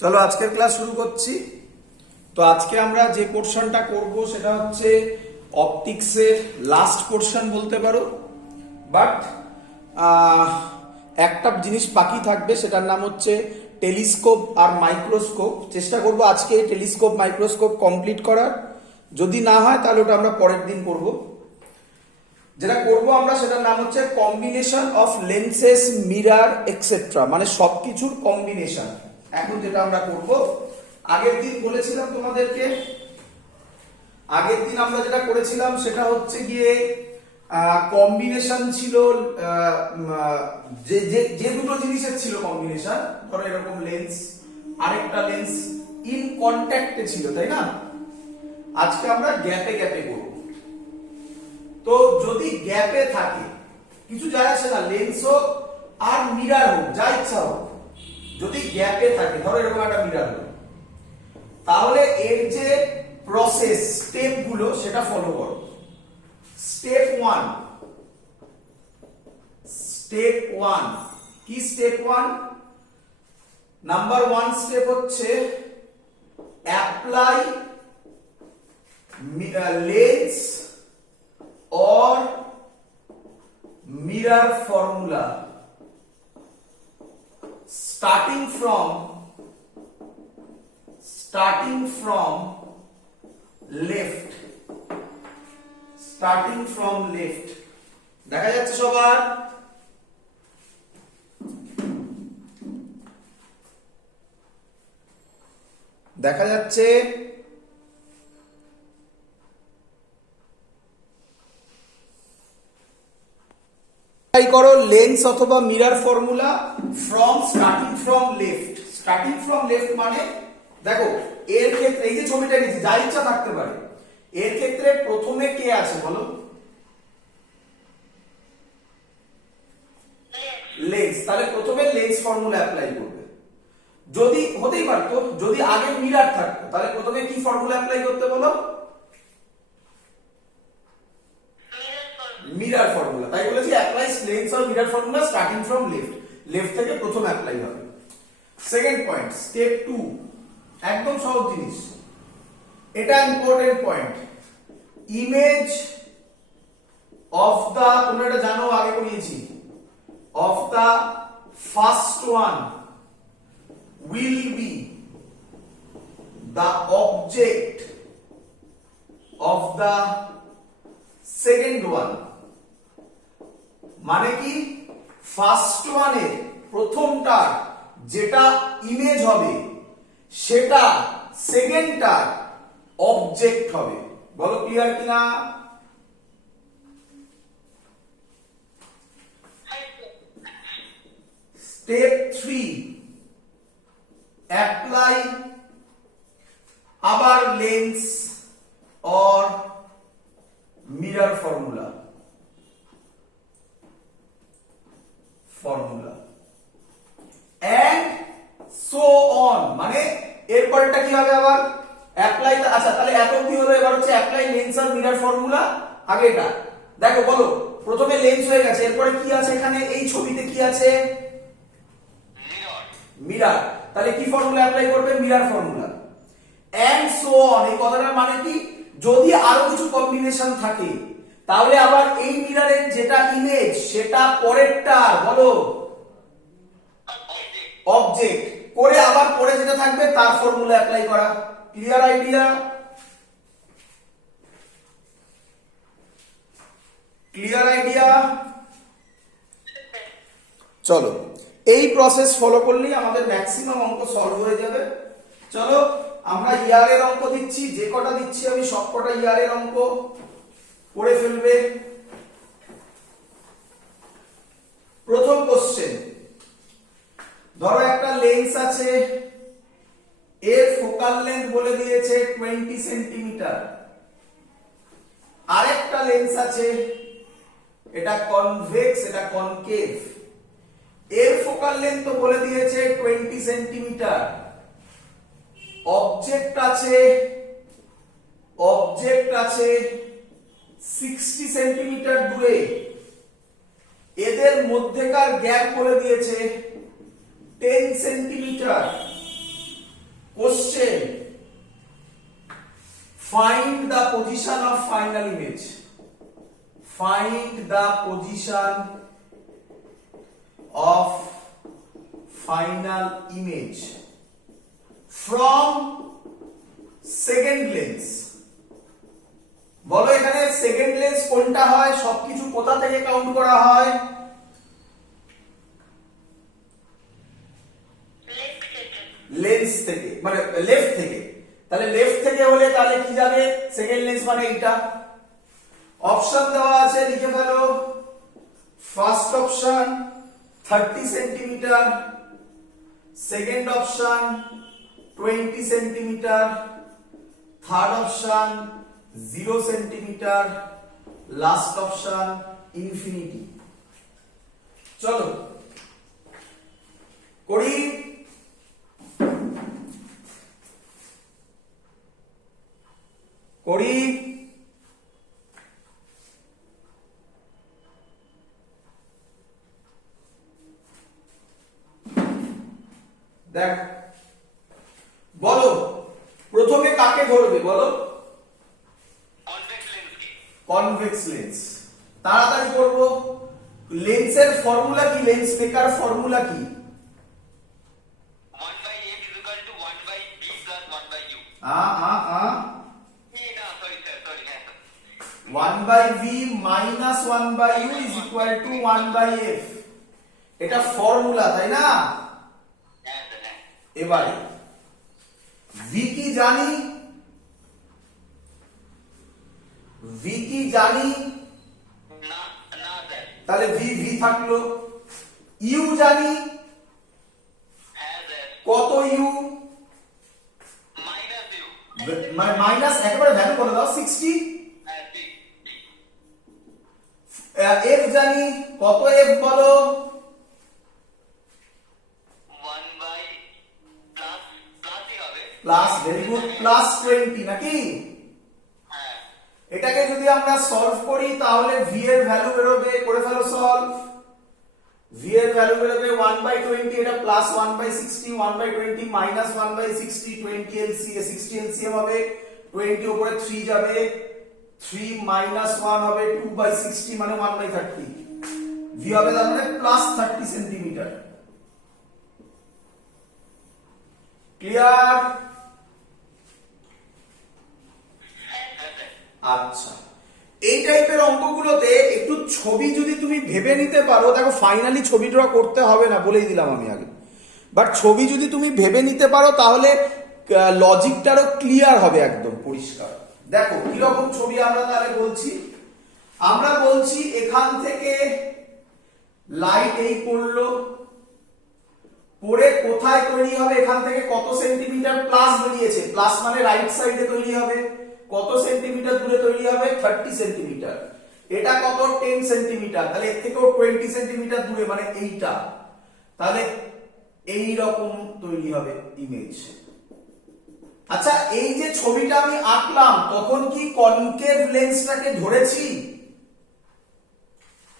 চলো আজকের ক্লাস শুরু করছি। তো আজকে আমরা যে পোর্শনটা করব সেটা হচ্ছে অপটিক্সের লাস্ট পোর্শন বলতে পারো, বাট একটা জিনিস বাকি থাকবে, সেটার নাম হচ্ছে টেলিস্কোপ আর মাইক্রোস্কোপ। চেষ্টা করব আজকে টেলিস্কোপ মাইক্রোস্কোপ কমপ্লিট করার। যদি না হয় তাহলে ওটা আমরা পরের দিন করব। যেটা করব আমরা সেটার নাম হচ্ছে combination of lenses, mirror etcetera, মানে সবকিছুর কম্বিনেশন। এখন যেটা আমরা করব, আগের দিন বলেছিলাম তোমাদেরকে, আগের দিন আমরা যেটা করেছিলাম সেটা হচ্ছে গিয়ে কম্বিনেশন ছিল, যে দুটো জিনিসের ছিল কম্বিনেশন, ধরো এরকম লেন্স, আরেকটা লেন্স ইন কন্ট্যাক্টে ছিল, তাই না? আজকে আমরা গ্যাপে গ্যাপে করব। তো যদি গ্যাপে থাকে, কিছু যায় আসে না, লেন্স হোক আর মিরার হোক, যা ইচ্ছা হোক, যদি গ্যাপে থাকে, ধরো এরকম একটা মিরার হলো, তাহলে এর যে প্রসেস স্টেপ গুলো সেটা ফলো করো। স্টেপ ওয়ান, কি step one? Number one step হচ্ছে apply lens or mirror formula starting from left, দেখা যাচ্ছে সবার? দেখা যাচ্ছে? করো লেন্স অথবা mirror formula starting from left মানে দেখো, এর ক্ষেত্রে এই যে ছবিটা নিয়েছি, যা ইচ্ছা থাকতে পারে, এর ক্ষেত্রে প্রথমে কে আছে বলো? লেন্স। তাহলে প্রথমে লেন্স ফর্মুলা অ্যাপ্লাই করবে। যদি হতেই পারতো যদি আগে মিরার থাকতো, তাহলে প্রথমে কি ফর্মুলা অ্যাপ্লাই করতে বলো? Mirror formula. তাই বলেছি apply lens or mirror formula starting from left থেকে প্রথম অ্যাপ্লাই হবে। সেকেন্ড পয়েন্ট, স্টেপ 2, একদম সহজ জিনিস, এটা important point. Image of the, তোমরা এটা জানো, আগে পড়িয়েছি, of the first one will be the object of the second one. মানে কি, ফার্স্ট ওয়ানের প্রথমটা যেটা ইমেজ হবে সেটা সেকেন্ডটার অবজেক্ট হবে। বলো ক্লিয়ার কিনা? স্টেপ 3, অ্যাপ্লাই আবার lens or mirror formula and so on, মানে এরপরটা কি হবে আবার? অ্যাপ্লাই। আচ্ছা, তাহলে এত কি হলো, এবার হচ্ছে অ্যাপ্লাই লেন্স আর মিরার ফর্মুলা। আগে এটা দেখো, বলো, প্রথমে লেন্স হয়ে গেছে, এরপরে কি আছে এখানে? এই ছবিতে কি আছে? মিরার। তাহলে কি ফর্মুলা অ্যাপ্লাই করবে? Mirror formula. and so on, এই কথাটার মানে কি, যদি আরো কিছু কম্বিনেশন থাকে তাহলে আবার এই মিরারের যেটা ইমেজ সেটা পরেরটা বলো অবজেক্ট করে, আবার পরে যেটা থাকবে তার ফর্মুলা অ্যাপ্লাই করা। Clear idea? চলো, এই প্রসেস ফলো করলেই আমাদের ম্যাক্সিমাম অঙ্ক সলভ হয়ে যাবে। চলো আমরা ইয়ারের অঙ্ক দিচ্ছি, যে কটা দিচ্ছি আমি সব কটা ইয়ারের অঙ্ক করে ফেলবে। প্রথম কোশ্চেন, ধরো একটা লেন্স আছে, এর ফোকাল লেন্থ বলে দিয়েছে 20 সেন্টিমিটার। আরেকটা লেন্স আছে, এটা কনভেক্স, এটা কনকেভ, এর ফোকাল লেন্থ তো বলে দিয়েছে 20 সেন্টিমিটার। অবজেক্ট আছে 60 সেন্টিমিটার দূরে, এদের মধ্যেকার গ্যাপ বলে দিয়েছে 10 centimetre. find the position of final image, find the position of final image from second lens। বলো এখানে সেকেন্ড লেন্স কোনটা হয়, সবকিছু কোথা থেকে কাউন্ট করা হয়? লেন্স থেকে, মানে লেফট থেকে। তাহলে লেফট থেকে হলে তাহলে কি যাবে? সেকেন্ড লেন্স মানে এইটা। অপশন দেওয়া আছে, লিখে ফেলো। First option 30 centimetre, second option 20 centimetre, third option 0 centimetre, last option infinity. চলো করি। করি দেখ, বলো প্রথমে কাকে ধরবে বলো? Convex lens. তাড়াতাড়ি করবো। লেন্সের ফর্মুলা কি? লেন্স মেকার ফর্মুলা কি? 1/f is equal to 1/b plus 1/u. 1/v minus 1/u is equal to 1/f। এটা ফর্মুলা, তাই না? এবারে v কি জানি? v কি জানি? না না স্যার। তাহলে v v থাকলো। u জানি? হ্যাঁ স্যার। কত u? -u। মাইনাস একেবারে ভ্যালু করে দাও 60। হ্যাঁ ঠিক। f জানি? কত f বলো? 1/+ প্লাসই হবে। প্লাস, ভেরি গুড, প্লাস 20 নাকি? হ্যাঁ। এটাকে যদি আমরা সলভ করি তাহলে v এর ভ্যালু বেরোবে, করে ফেলো সলভ। v এর ভ্যালু বেরোবে 1/20, এটা প্লাস 1/60, 1/20 মাইনাস 1/60, 20 এলসিএম 60 এলসিএম হবে, 20 উপরে 3 যাবে, 3 মাইনাস 1 হবে 2/60 মানে 1/30। v হবে তার মানে প্লাস 30 সেন্টিমিটার। ক্লিয়ার? আচ্ছা, এই টাইপের অঙ্কগুলোতে একটু ছবি যদি তুমি ভেবে নিতে পারো, দেখো ফাইনালি ছবি ড্র করতে হবে না, বলেই দিলাম আমি আগে, বাট ছবি যদি তুমি ভেবে নিতে পারো তাহলে লজিকটারও ক্লিয়ার হবে, একদম পরিষ্কার। দেখো কিরকম ছবি আমরা তাহলে বলছি। আমরা বলছি এখান থেকে লাইট এই পড়লো, পরে কোথায় তৈরি হবে? এখান থেকে কত সেন্টিমিটার প্লাস বেরিয়েছে? প্লাস মানে রাইট সাইডে তৈরি হবে। কত সেন্টিমিটার দূরে তৈরি হবে? 30 সেন্টিমিটার। এটা কত? 10 সেন্টিমিটার। তাহলে এর থেকেও 20 সেন্টিমিটার দূরে, মানে এইটা। তাহলে এই রকম তৈরি হবে ইমেজ। আচ্ছা, এই যে ছবিটা আমি আঁকলাম তখন কি কনকেভ লেন্সটাকে ধরেছি?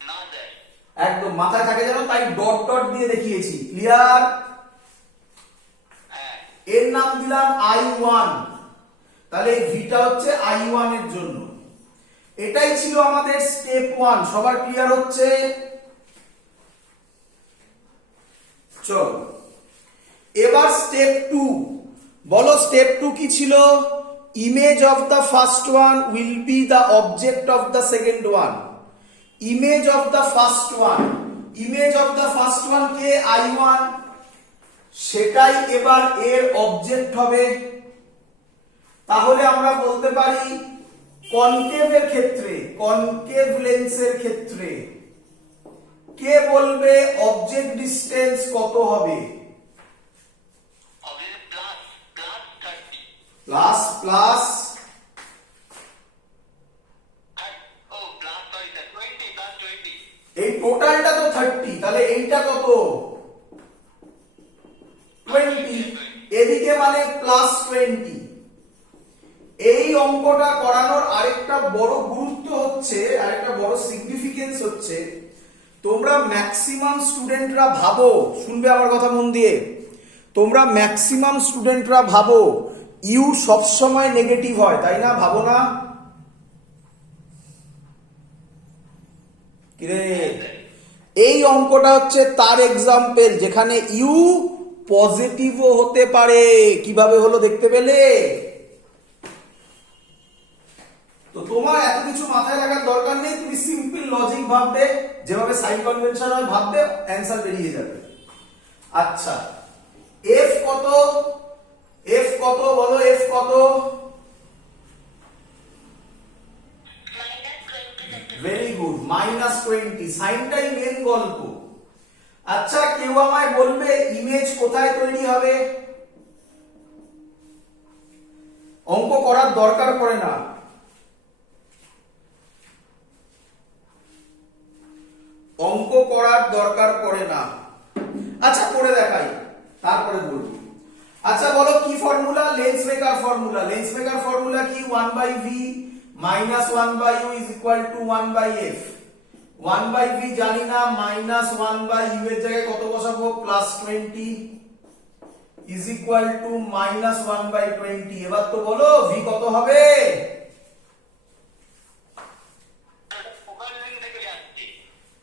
না স্যার। একদম মাথায় থাকে যেন, তাই ডট ডট দিয়ে দেখিয়েছি। ক্লিয়ার? হ্যাঁ। এর নাম দিলাম I1। তাহলে এই ভিটা হচ্ছে I1 এর জন্য। এটাই ছিল আমাদের স্টেপ 1। সবার ক্লিয়ার হচ্ছে? চল এবার স্টেপ 2 বলো। স্টেপ 2 কি ছিল? Image of the first one will B the object of the second one. Image of the first one, image of the first one K? I1, সেটাই এবার এর অবজেক্ট হবে। তাহলে আমরা বলতে পারি কনকেভের ক্ষেত্রে, কনকেভ লেন্সের ক্ষেত্রে কে বলবে অবজেক্ট ডিসটেন্স কত হবে? Object plus 30। প্লাস প্লাস ও প্লাস সরি স্যার 20 প্লাস 20। এই টোটালটা তো 30, তাহলে এইটা কত? 20। এদিকে মানে প্লাস 20। এই অঙ্কটা করানোর আরেকটা বড় গুরুত্ব হচ্ছে, আরেকটা বড় সিগনিফিকেন্স হচ্ছে, তোমরা ম্যাক্সিমাম স্টুডেন্টরা ভাবো, শুনবে আমার কথা মন দিয়ে, তোমরা ম্যাক্সিমাম স্টুডেন্টরা ভাবো ইউ সবসময় নেগেটিভ হয়, তাই না? ভাবো না কিরে? এই অঙ্কটা হচ্ছে তার এক্সাম্পল যেখানে ইউ পজিটিভও হতে পারে। কিভাবে হলো দেখতে পেলে? তো তোমার এত কিছু মাথায় রাখার দরকার নেই, তুমি সিম্পল লজিক ভাববে, যেভাবে সাইন কনভেনশন হয় ভাববে, অ্যান্সার বেরিয়ে যাবে। আচ্ছা, এফ কত? এফ কত বলো, এফ কত? Very good, -20। সাইনটাই মেন গল্প। আচ্ছা, কেউ আমায় বলবে ইমেজ কোথায় তৈরি হবে? অঙ্ক করার দরকার পড়ে না, অঙ্ক করার দরকার পড়ে না। আচ্ছা, করে দেখাই, তারপরে বলবো। আচ্ছা বলো, কি formula? Lens maker formula. Lens maker formula কি? 1/v minus 1/u is equal to 1/f। 1/v জানি না, -1/u এর জায়গায় কত বসাবো? +20 is equal to -1/20। এবার তো বলো v কত হবে? ফোকাস লেন্থ থেকে যাচ্ছে।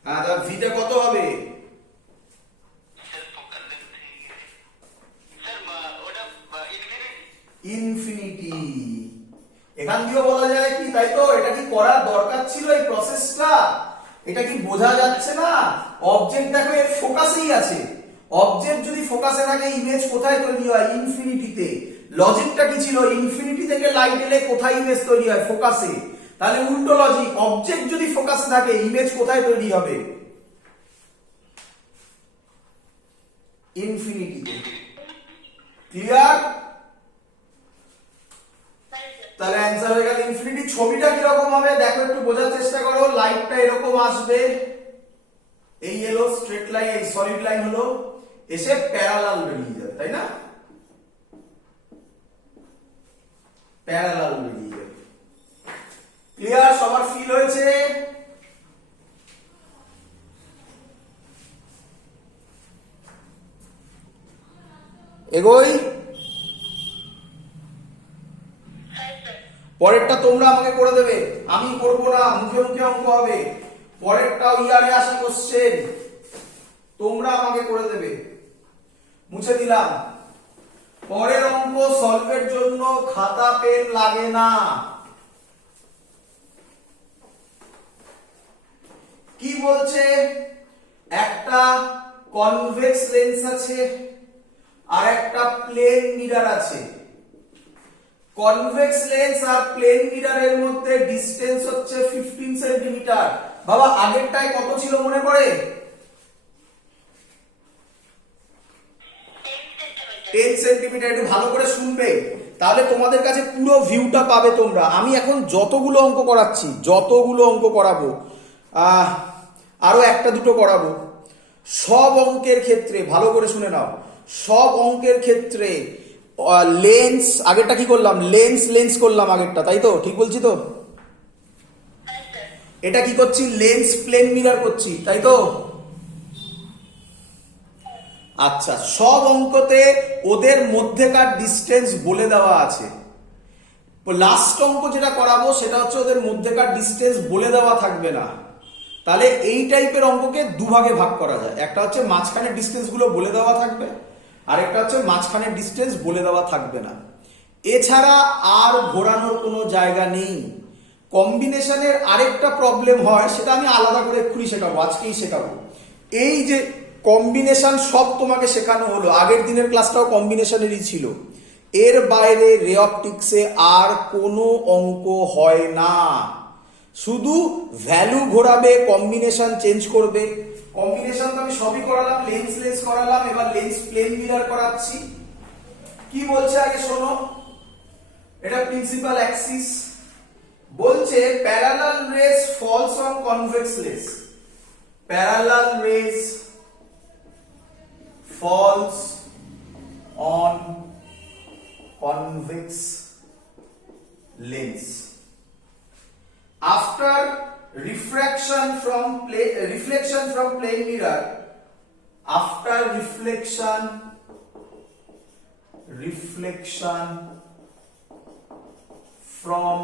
হ্যাঁ, তাহলে v টা কত হবে? স্যার ফোকাস লেন্থ থেকে স্যার ওটা ইনফিনিটি। এখান দিয়েও বলা যায় কি, তাই তো? এটা কি করার দরকার ছিল এই প্রসেসটা? এটা কি বোঝা যাচ্ছে না? অবজেক্ট দেখো এর ফোকাসেই আছে। অবজেক্ট যদি ফোকাসে থাকে, ইমেজ কোথায় তৈরি হয়? ইনফিনিটিতে। লজিকটা কি ছিল? ইনফিনিটি থেকে লাইট এলে কোথায় ইমেজ তৈরি হয়? ফোকাসে। তাহলে উল্টো লজিক, অবজেক্ট যদি ফোকাসে থাকে, ইমেজ কোথায় তৈরি হবে? ইনফিনিটিতে। ক্লিয়ার? তাহলে অ্যান্সার হয়ে গেল ইনফিনিটি। ছবিটা কিরকম হবে দেখো, একটু বোঝার চেষ্টা করো। লাইটটা এরকম আসবে, এই এলো স্ট্রেট লাইন, এই সলিড লাইন হলো, এসে প্যারালাল বেরিয়ে যাবে, তাই না? প্যারালাল বেরিয়ে যাবে। ক্লিয়ার? সবার ফিল হয়েছে? এগোই। পরেরটা তোমরা আমাকে করে দেবে, আমি করব না, মুখে মুখে অঙ্ক হবে। পরেরটাও ইয়ারে আসা কোশ্চেন, তোমরা আমাকে করে দেবে। মুছে দিলাম। পরের অঙ্ক সলভের জন্য খাতা পেন লাগে না। কি বলছে? একটা কনভেক্স লেন্স আছে আর একটা প্লেন মিরর আছে। কনভেক্স লেন্স আর প্লেন মিররের মধ্যে ডিসটেন্স হচ্ছে 15 সেন্টিমিটার। বাবা, আগেরটায় কত ছিল মনে পড়ে? 10 সেন্টিমিটার। একটু ভালো করে শুনবে, তাহলে তোমাদের কাছে পুরো ভিউটা পাবে তোমরা। আমি এখন যতগুলো অঙ্ক করাচ্ছি, যতগুলো অঙ্ক করাবো, আরো একটা দুটো করাবো, সব অঙ্কের ক্ষেত্রে ভালো করে শুনে নাও, সব অঙ্কের ক্ষেত্রে লেন্স, আগেরটা কি করলাম? লেন্স করলাম আগেরটা, তাই তো? ঠিক বলছি তো? এটা কি করছি? লেন্স প্লেন মিরর করছি, তাই তো? আচ্ছা, সব অঙ্কতে ওদের মধ্যেকার ডিস্টেন্স বলে দেওয়া আছে। লাস্ট অঙ্ক যেটা করাবো সেটা হচ্ছে ওদের মধ্যেকার ডিস্টেন্স বলে দেওয়া থাকবে না। তাহলে এই টাইপের অঙ্ককে দুভাগে ভাগ করা যায়। একটা হচ্ছে মাঝখানের ডিস্টেন্স গুলো বলে দেওয়া থাকবে, আর একটা হচ্ছে মাঝখানের ডিস্টেন্স বলে দেওয়া থাকবে না। এছাড়া আর ঘোরানোর কোনো জায়গা নেই। কম্বিনেশনের আরেকটা প্রবলেম হয়, সেটা আমি আলাদা করে এক্ষুনি শেখাবো, আজকেই শেখাবো। এই যে কম্বিনেশন সব তোমাকে শেখানো হলো, আগের দিনের ক্লাসটাও কম্বিনেশনেরই ছিল। এর বাইরে রে অপটিক্সে আর কোনো অঙ্ক হয় না। শুধু ভ্যালু ঘোরাবে, কম্বিনেশন চেঞ্জ করবে। কম্বিনেশন তো আমি সবই করালাম, লেন্স করালাম, এবার লেন্স প্লেন মিরর করাচ্ছি। কি বলছে আগে শোনো, এটা প্রিন্সিপাল অ্যাক্সিস। বলছে parallel rays falls on convex lens. Parallel rays falls on convex lens after reflection from plane mirror. After reflection from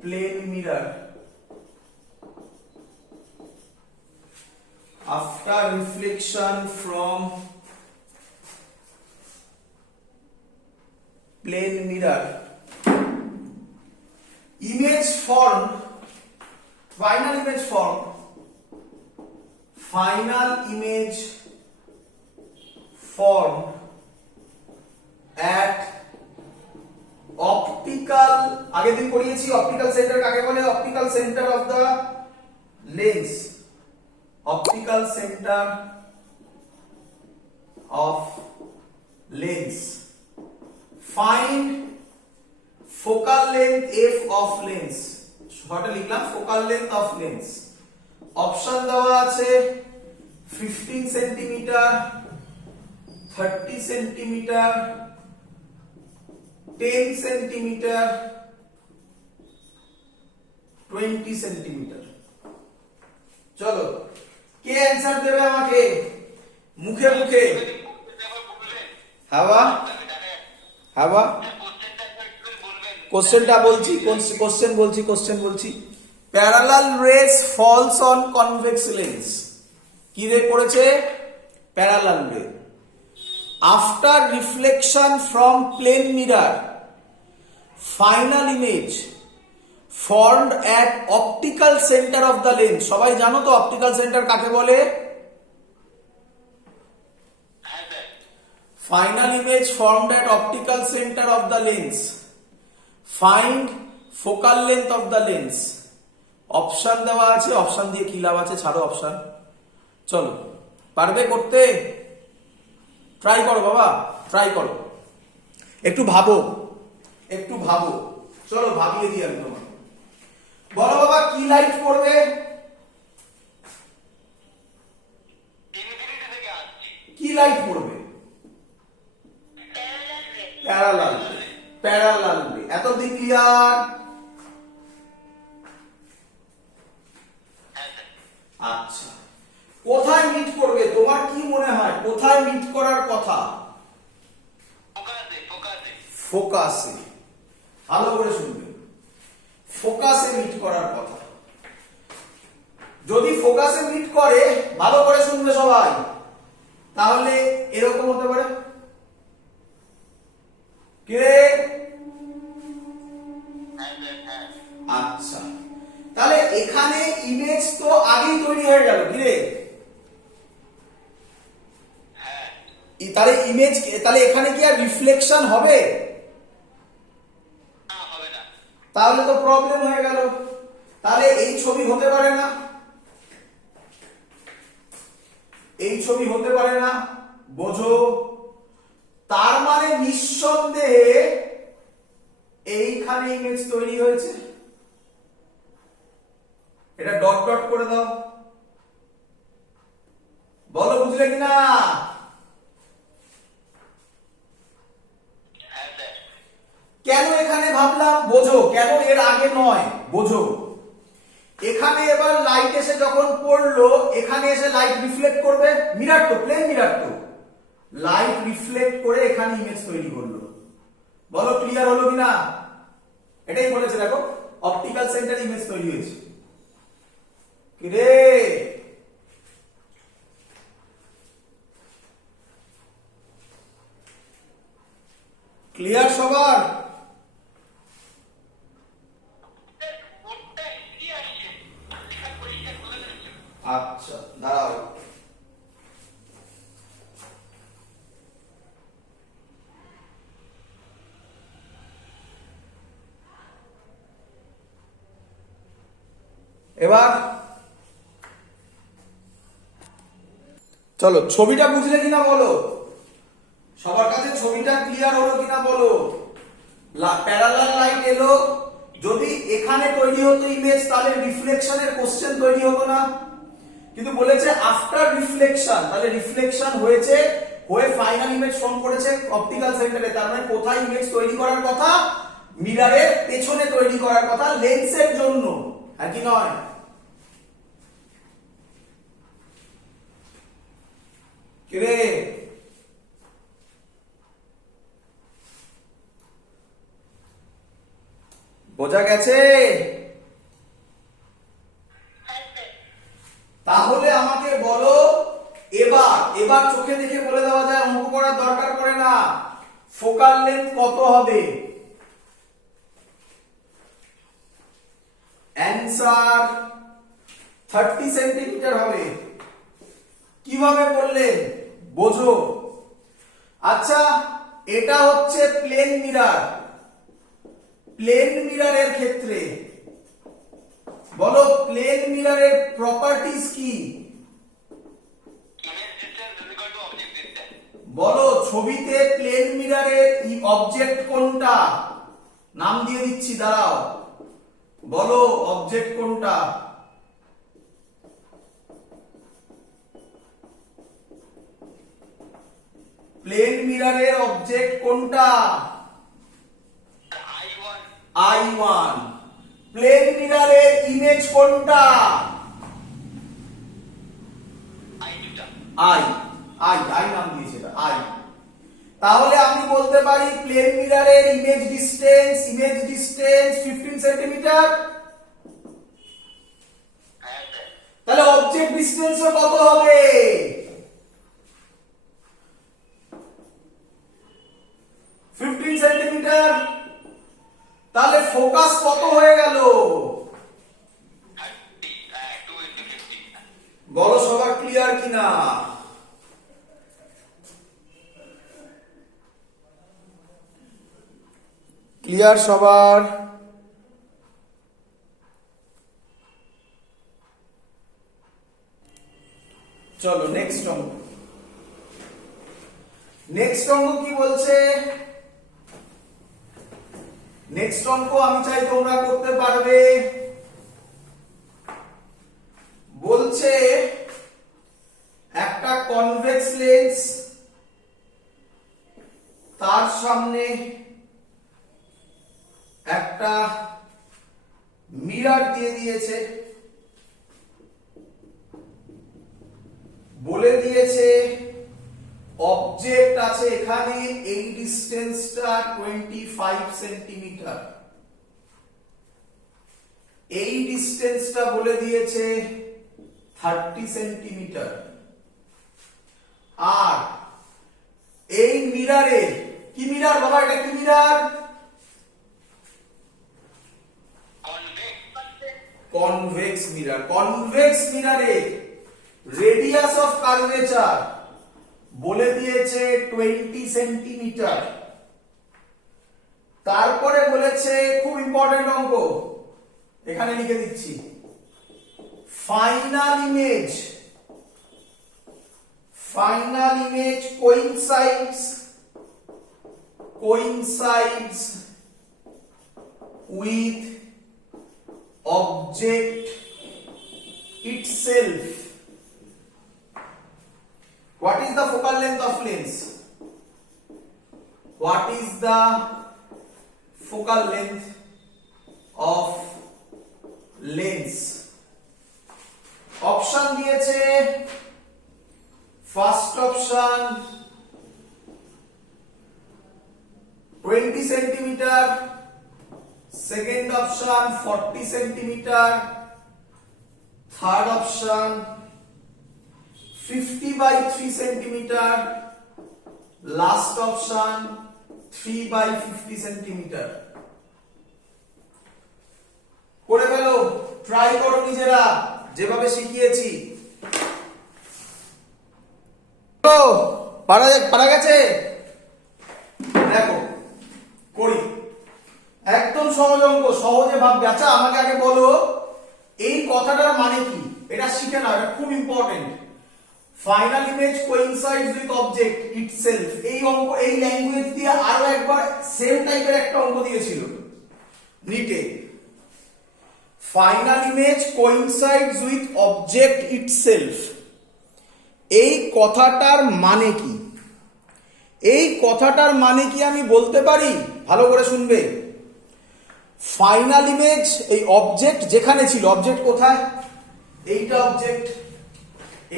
plane mirror, after reflection from plane mirror, image formed, final image formed, final image formed at optical, আগের দিন পড়িয়েছি optical centre কাকে বলে, optical centre of the lens, optical centre of lens, find focal length f of lens, শর্টে লিখলাম focal length of lens, option দেওয়া আছে 15 centimetre, 30 centimetre, 10 centimetre, 20 centimetre. চলো কে answer দেবে আমাকে মুখে মুখে? হাওয়া হাওয়া কোশ্চেনটা বলছি, কোশ্চেন বলছি। Parallel rays falls on convex lens, কি রে পড়েছে? Parallel ray. After reflection from plane mirror, final image formed at optical centre of the lens. সবাই জানো তো অপটিক্যাল সেন্টার কাকে বলে? Final image formed at optical centre of the lens, find focal length of the lens. Option দেওয়া আছে, option দিয়ে কি লাভ আছে, ছাড়ো অপশন। চলো পারবে করতে? ট্রাই করো বাবা, ট্রাই করো, একটু ভাবো, একটু ভাবো। চলো ভাবিয়ে দিই আমি তোমাকে। বলো বাবা কি লাইট পড়বে? কি লাইট পড়বে? প্যারালাল, প্যারালাল রে। এত দিক ক্লিয়ার? আচ্ছা, কোথায় মিট করবে? তোমার কি মনে হয় কোথায় মিট করার কথা? ফোকাসে। ভালো করে শুনবে, ফোকাসে মিট করার কথা। যদি ফোকাসে মিট করে, ভালো করে শুনবে সবাই, তাহলে এরকম হতে পারে। কে? আচ্ছা, তাহলে এখানে ইমেজ তো আগেই তৈরি হয়ে গেল, কি রে? তাহলে ইমেজ, তাহলে এখানে কি আর রিফ্লেকশন হবে? তাহলে তো প্রবলেম হয়ে গেল। তাহলে এই ছবি হতে পারে না, এই ছবি হতে পারে না, বোঝো? তার মানে নিঃসন্দেহে এইখানে ইমেজ তৈরি হয়েছে। এটা ডট ডট করে দাও, বলো বুঝলে কিনা? কেন এখানে ভাবলাম বোঝো, কেন এর আগে নয় বোঝো। এখানে এবার লাইট এসে যখন পড়লো, এখানে এসে লাইট রিফ্লেক্ট করবে, মিরর তো, প্লেন মিরর তো, লাইট রিফ্লেক্ট করে এখানে ইমেজ তৈরি করলো। বলো ক্লিয়ার হলো কিনা? এটাই বলেছে, দেখো অপটিক্যাল সেন্টার ইমেজ তৈরি হয়েছে। কি রে? ক্লিয়ার সবার? আচ্ছা দাঁড়াও, এবার চলো ছবিটা বুঝলে কিনা বলো, সবার কাছে ছবিটা ক্লিয়ার হলো কিনা বলো। প্যারালাল লাইট এলো, যদি এখানে তৈরি হতো ইমেজ, তাহলে রিফ্লেকশনের কোশ্চেন তৈরি হতো না। কিন্তু বলেছে আফটার রিফ্লেকশন, তাহলে রিফ্লেকশন হয়েছে, হয়ে ফাইনাল ইমেজ ফর্ম করেছে অপটিক্যাল সেন্টারে। তার মানে কোথায় ইমেজ তৈরি করার কথা? মিররের পেছনে তৈরি করার কথা, লেন্সের জন্য, হ্যাঁ কি নয়? কিরে বোঝা গেছে? হ্যাঁ স্যার। তাহলে আমাকে বলো, এবার এবার চোখে দেখে বলে দেওয়া যায়, অঙ্ক করার দরকার পড়ে না। ফোকাল লেন্থ কত হবে? অ্যানসার 30 সেন্টিমিটার হবে। কিভাবে বললেন বোঝো। আচ্ছা, এটা হচ্ছে প্লেন মিরর। প্লেন মিররের ক্ষেত্রে বলো, প্লেন মিররের প্রপার্টিজ কি? Image distance is equal to object distance. বলো, ছবিতে প্লেন মিররের অবজেক্ট কোনটা? নাম দিয়ে দিচ্ছি, দাঁড়াও। বলো অবজেক্ট কোনটা? প্লেন মিররের অবজেক্ট কোনটা? I1 I1। প্লেন মিররের ইমেজ কোনটা? I2 টা। আই আই নাম দিয়েছে এটা, আই। তাহলে আমি বলতে পারি প্লেন মিররের ইমেজ ডিসটেন্স 15 সেন্টিমিটার। হ্যাঁ স্যার। তাহলে অবজেক্ট ডিসটেন্সও কত হবে? 15 সেন্টিমিটার। তাহলে ফোকাস কত হয়ে গেল? 30 2 into 50। বলো সবার ক্লিয়ার কিনা? ক্লিয়ার সবার? চলো নেক্সট অঙ্ক। নেক্সট অঙ্ক কি বলছে? নেক্সট অঙ্ক আমি চাই তোমরা করতে পারবে। বলছে একটা কনভেক্স লেন্স, তার সামনে একটা মিরর দিয়ে দিয়েছে, বলে দিয়েছে অবজেক্ট আছে এখানে, এই ডিসটেন্সটা 25 সেন্টিমিটার। এই ডিসটেন্সটা বলে দিয়েছে 30 সেন্টিমিটার। আর এই মিররের, কি মিরর বাবা, এটা কি মিরর? Convex mirror. কনভেক্স মিররে রেডিয়াস অফ কার্ভেচার বলে দিয়েছে 20 সেন্টিমিটার। তারপরে বলেছে, খুব ইম্পর্টেন্ট অঙ্ক, এখানে লিখে দিচ্ছি, final image coincides with object itself. What is the focal length of lens? What is the focal length of lens? Option দিয়েছে, first option 20 centimetre, second option 40 centimetre, third option 50/3 centimetre, last option 3/50 centimetre. করে ফেলো, try করো নিজেরা যেভাবে শিখিয়েছি। পারা গেছে? দেখো করি, একদম সহজ অঙ্ক, সহজে ভাববে। আচ্ছা আমাকে আগে বলো, এই কথাটার মানে কি? এটা শিখে নাও, এটা খুব important. Final image coincides with object itself, এই অঙ্ক এই ল্যাঙ্গুয়েজ দিয়ে আরো একবার সেম টাইপের একটা অঙ্ক দিয়েছিল নিটে। Final image coincides with object itself, এই কথাটার মানে কি? এই কথাটার মানে কি আমি বলতে পারি? ভালো করে শুনবে। ফাইনাল ইমেজ, এই অবজেক্ট যেখানে ছিল, অবজেক্ট কোথায়? এইটা অবজেক্ট,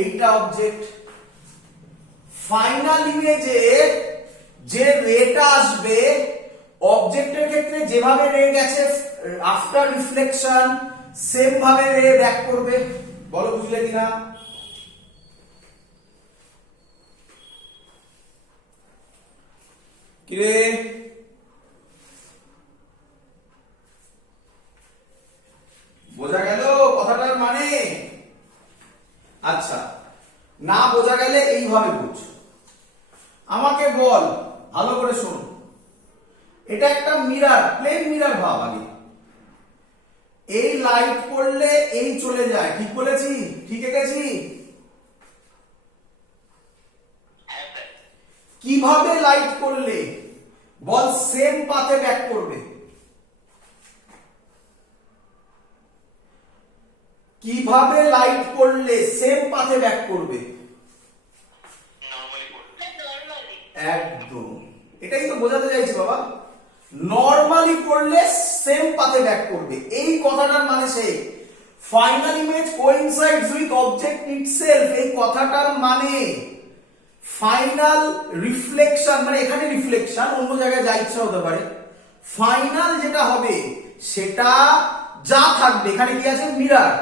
এইটা অবজেক্ট। ফাইনাল ইমেজে যে রেটা আসবে, অবজেক্টের ক্ষেত্রে যেভাবে রে গেছে আফটার রিফ্লেকশন সেম ভাবে রে ব্যাক করবে। বলো বুঝলে কিনা? কিরে বোঝা গেল কথাটার মানে? আচ্ছা, না বোঝা গেলে এইভাবে বুঝ। আমাকে বল, ভালো করে শোন, এটা একটা মিরর, প্লেন মিরর ভাব। আগে এই লাইট পড়লে এই চলে যায়, ঠিক বলেছি? ঠিক এঁকেছি? হ্যাঁ স্যার। কিভাবে লাইট করলে বল সেম পাথে ব্যাক করবে? কিভাবে লাইট করলে সেম পাথে ব্যাক করবে? নরমালি করবে। নরমালি। একদম, এটাই তো বোঝাতে চাইছি বাবা। নরমালি করলে সেম পাথে ব্যাক করবে, এই কথাটার মানে সেই final image coincides with object itself. এই কথাটার মানে ফাইনাল রিফ্লেকশন, মানে এখানে রিফ্লেকশন, অন্য জায়গায় যা ইচ্ছা হতে পারে। ফাইনাল যেটা হবে সেটা যা থাকবে, এখানে কি আছে? মিরর।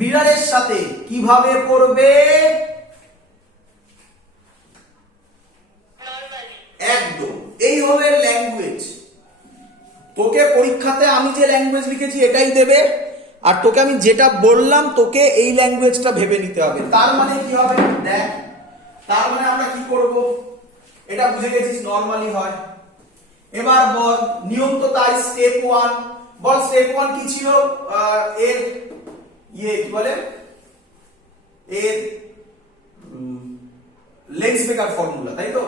মিররের সাথে কিভাবে পড়বে? নরমালি। একদম, এই হলো ল্যাঙ্গুয়েজ। তোকে পরীক্ষাতে আমি যে ল্যাঙ্গুয়েজ লিখেছি এটাই দেবে, আর তোকে আমি যেটা বললাম তোকে এই ল্যাঙ্গুয়েজটা ভেবে নিতে হবে। তার মানে কি হবে দেখ, তার মানে আমরা কি করব, এটা বুঝে গেছিস নরমালি হয়। এবার বল, নিয়ম তো তাই, স্টেপ 1 বল। স্টেপ 1 কি ছিল? এর কি বলে, এর লেন্স মেকার ফর্মুলা, তাই তো?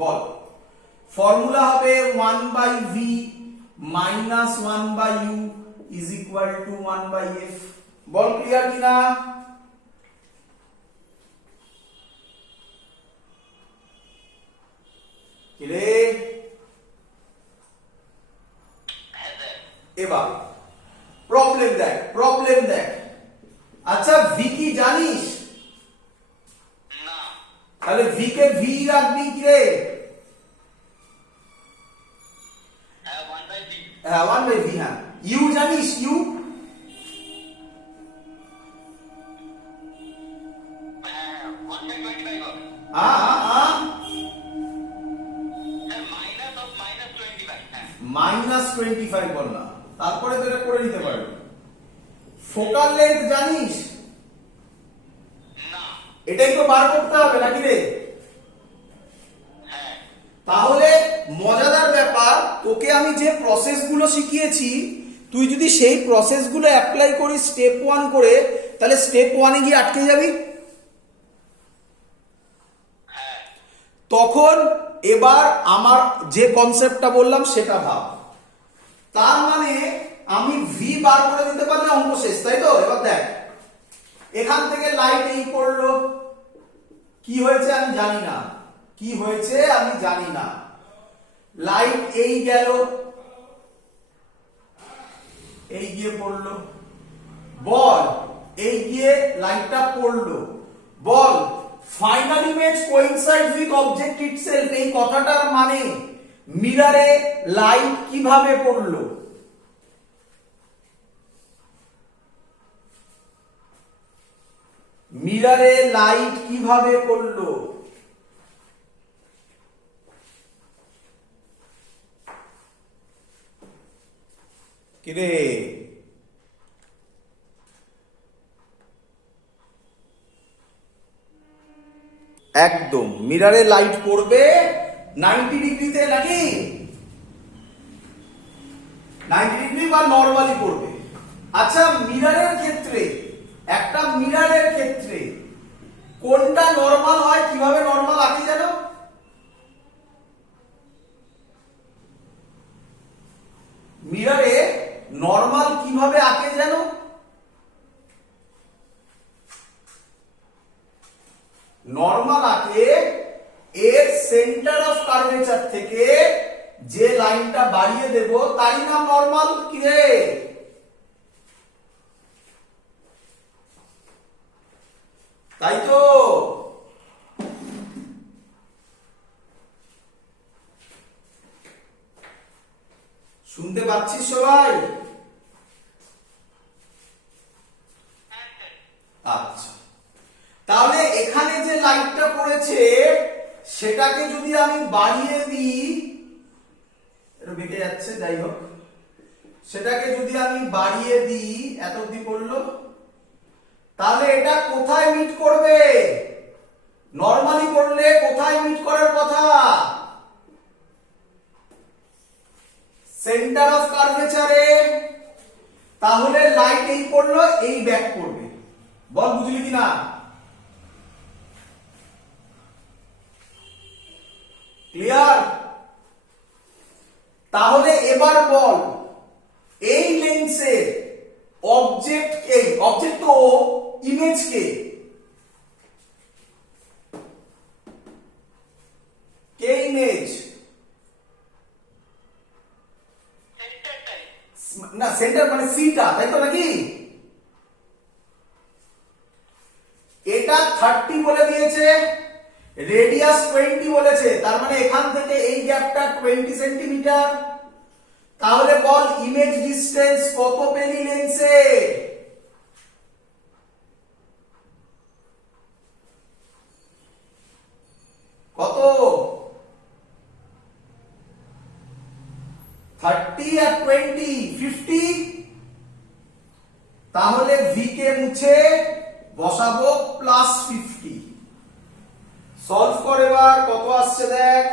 বল, ফর্মুলা হবে 1/v minus 1/u is equal to 1/f। Ball clear কিনা? কিরে হ্যাঁ স্যার। এবার প্রবলেম দেখ, প্রবলেম দেখ। আচ্ছা, ভি কি জানিস? না। তাহলে ভি কে ভি রাখবি কি রে? হ্যাঁ 1/b। হ্যাঁ 1/v। হ্যাঁ, ইউ জানিস? ইউ হ্যাঁ 1/25 হবে। আ আ স্যার মাইনাস অফ -25। হ্যাঁ। -25 বল না, তারপরে তো এটা করে নিতে পারবি। ফোকাল লেন্থ জানিস? না। এটাই তো বার করতে হবে নাকি রে? হ্যাঁ। তাহলে মজাদার ব্যাপার, তোকে আমি যে প্রসেসগুলো শিখিয়েছি তুই যদি সেই প্রসেসগুলো অ্যাপ্লাই করিস স্টেপ 1 করে, তাহলে স্টেপ 1 এ গিয়ে আটকে যাবি। হ্যাঁ। তখন এবার আমার যে কনসেপ্টটা বললাম সেটা ভাব। তার মানে আমি ভি বার করে দিতে পারলে অঙ্ক শেষ, তাই তো? এবার দেখ, এখান থেকে লাইট এই পড়লো, কি হয়েছে আমি জানি না, কি হয়েছে আমি জানি না। লাইট এই গেল, এই গিয়ে পড়লো। বল, এই গিয়ে লাইটটা পড়লো। বল, final image coincides with object itself, এই কথাটার মানে মিররে লাইট কিভাবে পড়লো? মিররে লাইট কিভাবে পড়লো? কিরে একদম মিররে লাইট পড়বে 90 ডিগ্রিতে নাকি 90 ডিগ্রি বা নরমালি পড়বে। আচ্ছা, মিররের ক্ষেত্রে, একটা মিররের ক্ষেত্রে কোনটা নরমাল হয়, কিভাবে নরমাল আঁকি জানো? মিররে নরমাল কিভাবে আঁকে জানো? নরমাল আঁকে এর সেন্টার অফ কার্ভেচার থেকে যে লাইনটা বাড়িয়ে দেব তারই নাম নরমাল। কি রে? তাই তো? শুনতে পাচ্ছিস সবাই? বাড়িয়ে দিই, এটা বেঁকে যাচ্ছে, যাই হোক, সেটাকে যদি আমি বাড়িয়ে দিই এত অবধি করলো, তাহলে এটা কোথায় মিট করবে? নরমালি করলে কোথায় মিট করার কথা? সেন্টার অফ কার্ভেচারে। তাহলে লাইট এই পড়লো, এই ব্যাক করবে। বল বুঝলি কিনা? ক্লিয়ার? তাহলে এবার বল, এই লেন্সের অবজেক্ট কে? অবজেক্ট তো ইমেজ কে? কে ইমেজ? সেন্টারটাই। না, সেন্টার মানে সিটা, তাই তো নাকি? এটা 30 বলে দিয়েছে, রেডিয়াস 20 বলেছে, তার মানে এখান থেকে এই গ্যাপটা 20 সেন্টিমিটার। তাহলে বল ইমেজ ডিসটেন্স কত পেলি লেন্সে? কত? 30 আর 20 50। তাহলে ভি কে মুছে বসাবো +50। সলভ কর এবার, কত আসছে দেখ।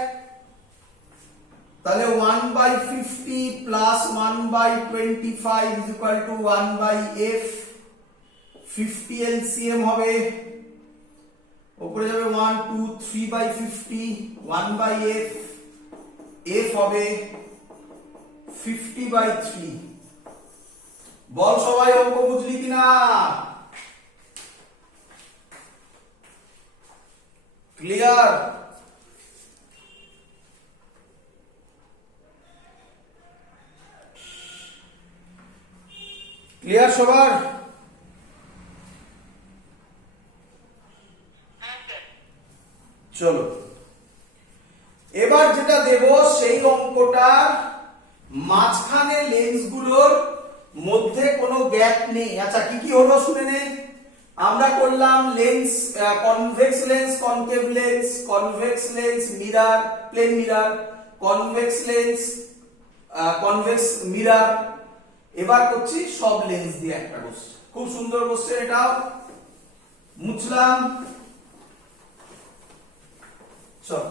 তাহলে 1/50 plus 1/25 is equal to 1/f। 50 LCM হবে, উপরে যাবে 1 2 3/50, 1/f, f হবে 50/3। বল সবাই অঙ্ক বুঝলি কিনা? ক্লিয়ার? ক্লিয়ার সবার? হ্যাঁ স্যার। চলো এবার যেটা দেব সেই অঙ্কটা মাঝখানে লেন্সগুলোর মধ্যে কোনো গ্যাপ নেই। আচ্ছা কি কি হলো শুনে নে। আমরা করলাম lens, convex lens, concave lens, convex lens mirror, plane mirror, convex lens, convex mirror. এবার করছি সব লেন্স দিয়ে একটা কোশ্চেন, খুব সুন্দর কোশ্চেন এটাও। মুছলাম, চল